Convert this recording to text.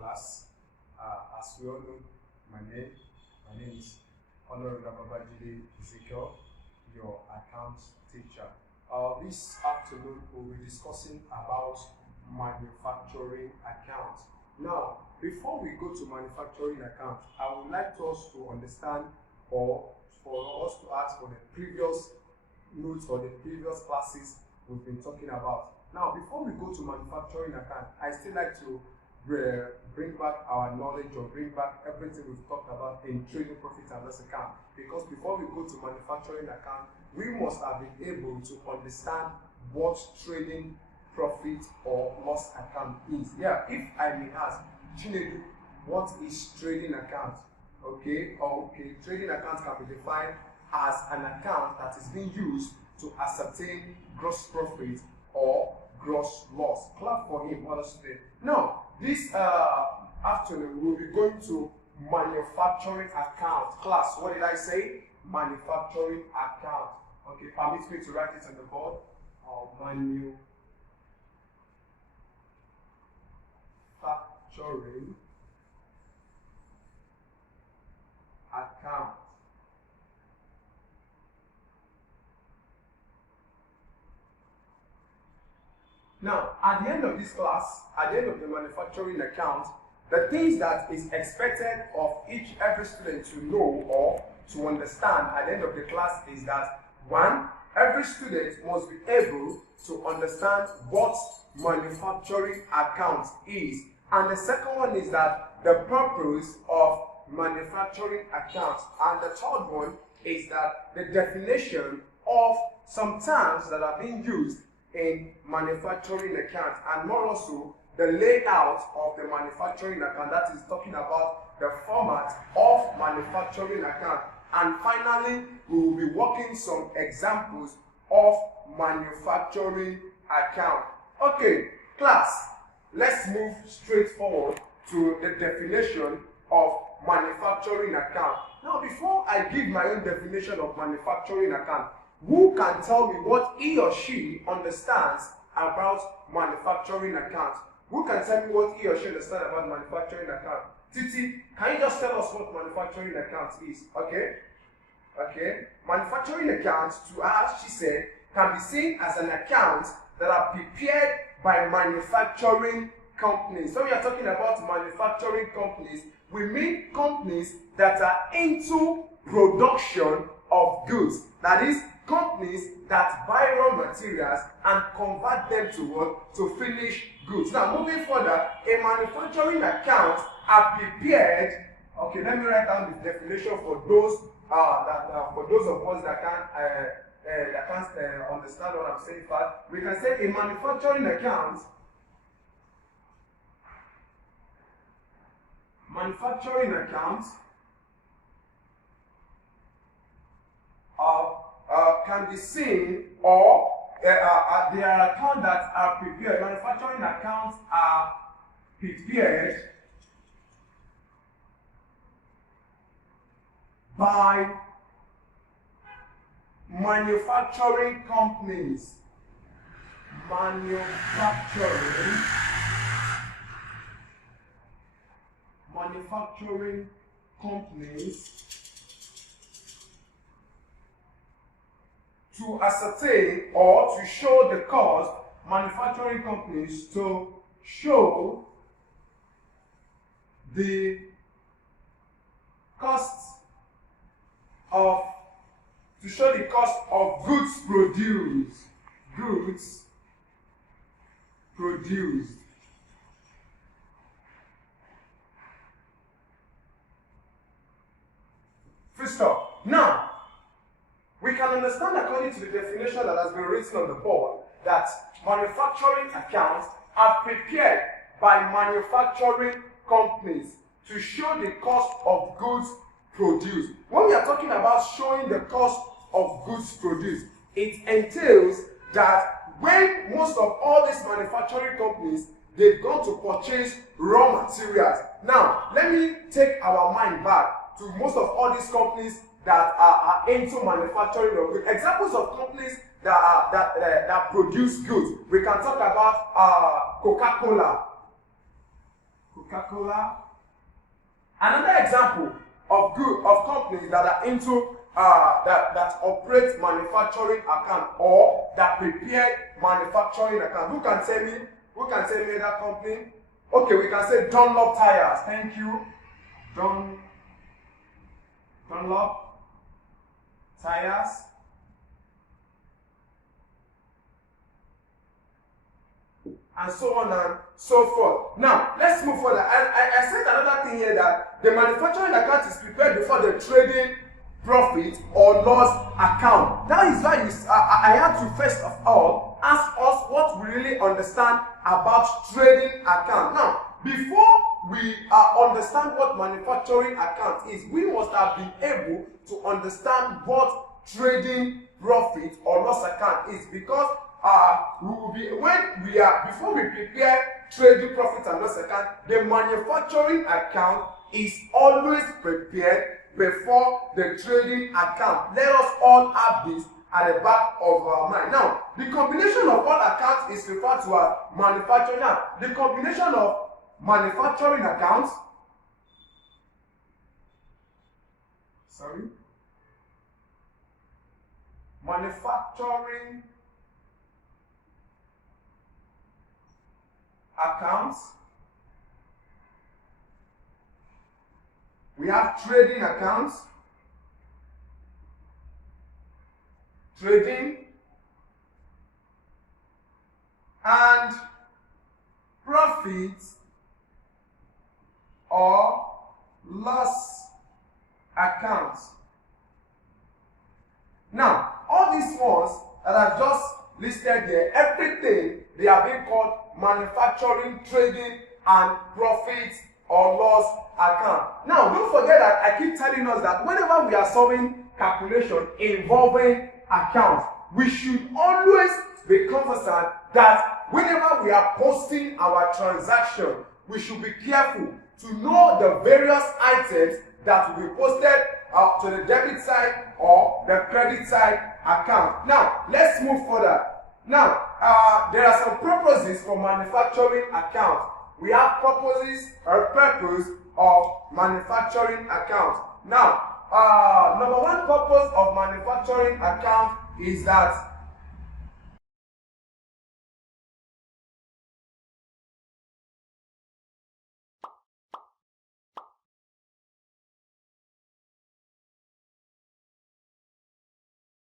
class. As we all know, my name is Honorable Babajide Ezekiel, your accounts teacher. This afternoon we'll be discussing about manufacturing accounts. Now, before we go to manufacturing accounts, I would like us to understand, or for us to ask for the previous notes or the previous classes we've been talking about. Now, before we go to manufacturing account, I still like to bring back our knowledge or bring back everything we've talked about in trading profit and loss account. Because before we go to manufacturing account, we must have been able to understand what trading profit or loss account is. Yeah, if I may ask, Chinedu, what is trading account? Okay, trading account can be defined as an account that is being used to ascertain gross profit or gross loss. Clap for him, honestly. Now, this afternoon we'll be going to manufacturing account. Class, what did I say? Manufacturing account. Okay, permit me to write it on the board. Manufacturing account. Now, at the end of this class, at the end of the manufacturing account, the things that is expected of every student to know or to understand at the end of the class is that, one, every student must be able to understand what manufacturing account is. And the second one is that the purpose of manufacturing accounts. And the third one is that the definition of some terms that are being used in manufacturing account, and more also the layout of the manufacturing account, that is talking about the format of manufacturing account. And finally, we will be working some examples of manufacturing account. Okay, class, let's move straight forward to the definition of manufacturing account. Now, before I give my own definition of manufacturing account, who can tell me what he or she understands about manufacturing account? Who can tell me what he or she understands about manufacturing account? Titi, can you just tell us what manufacturing account is? Okay? Okay. Manufacturing account, to us, she said, can be seen as an account that are prepared by manufacturing companies. So we are talking about manufacturing companies. We mean companies that are into production of goods. That is, companies that buy raw materials and convert them to what? To finished goods. Now, moving further, a manufacturing account are prepared. Okay, let me write down the definition for those for those of us that can't understand what I'm saying fast. We can say a manufacturing account. Manufacturing account can be seen, or there are accounts that are prepared. Manufacturing accounts are prepared by manufacturing companies. Manufacturing companies to ascertain or to show the cost. Manufacturing companies to show the cost of goods produced. First stop. Now, we can understand, according to the definition that has been written on the board, that manufacturing accounts are prepared by manufacturing companies to show the cost of goods produced. When we are talking about showing the cost of goods produced, it entails that when most of all these manufacturing companies, they've gone to purchase raw materials. Now, let me take our mind back to most of all these companies that are into manufacturing of goods. Examples of companies that produce goods. We can talk about Coca-Cola. Coca-Cola. Another example of companies that are into that operate manufacturing account or that prepare manufacturing account. Who can tell me that company? Okay, we can say Dunlop Tires. Thank you. Dunlop Tires. And so on and so forth. Now, let's move further. I said another thing here, that the manufacturing account is prepared before the trading profit or loss account. That is why I had to first of all ask us what we really understand about trading account. Now, before we understand what manufacturing account is, we must have been able to understand what trading profit or loss account is, because before we prepare trading profit and loss account, the manufacturing account is always prepared before the trading account. Let us all have this at the back of our mind. Now, the combination of all accounts is referred to as manufacturing. Now, the combination of manufacturing accounts, manufacturing accounts, we have trading accounts, trading, and profits or loss accounts. Now, all these ones that I've just listed here, everything, they are being called manufacturing, trading, and profits or loss account. Now, don't forget that I keep telling us that whenever we are solving calculation involving accounts, we should always be conversant that whenever we are posting our transaction, we should be careful to know the various items that will be posted to the debit side or the credit side account. Now, let's move further. Now, there are some purposes for manufacturing account. We have purpose of manufacturing account. Now, number one purpose of manufacturing account is that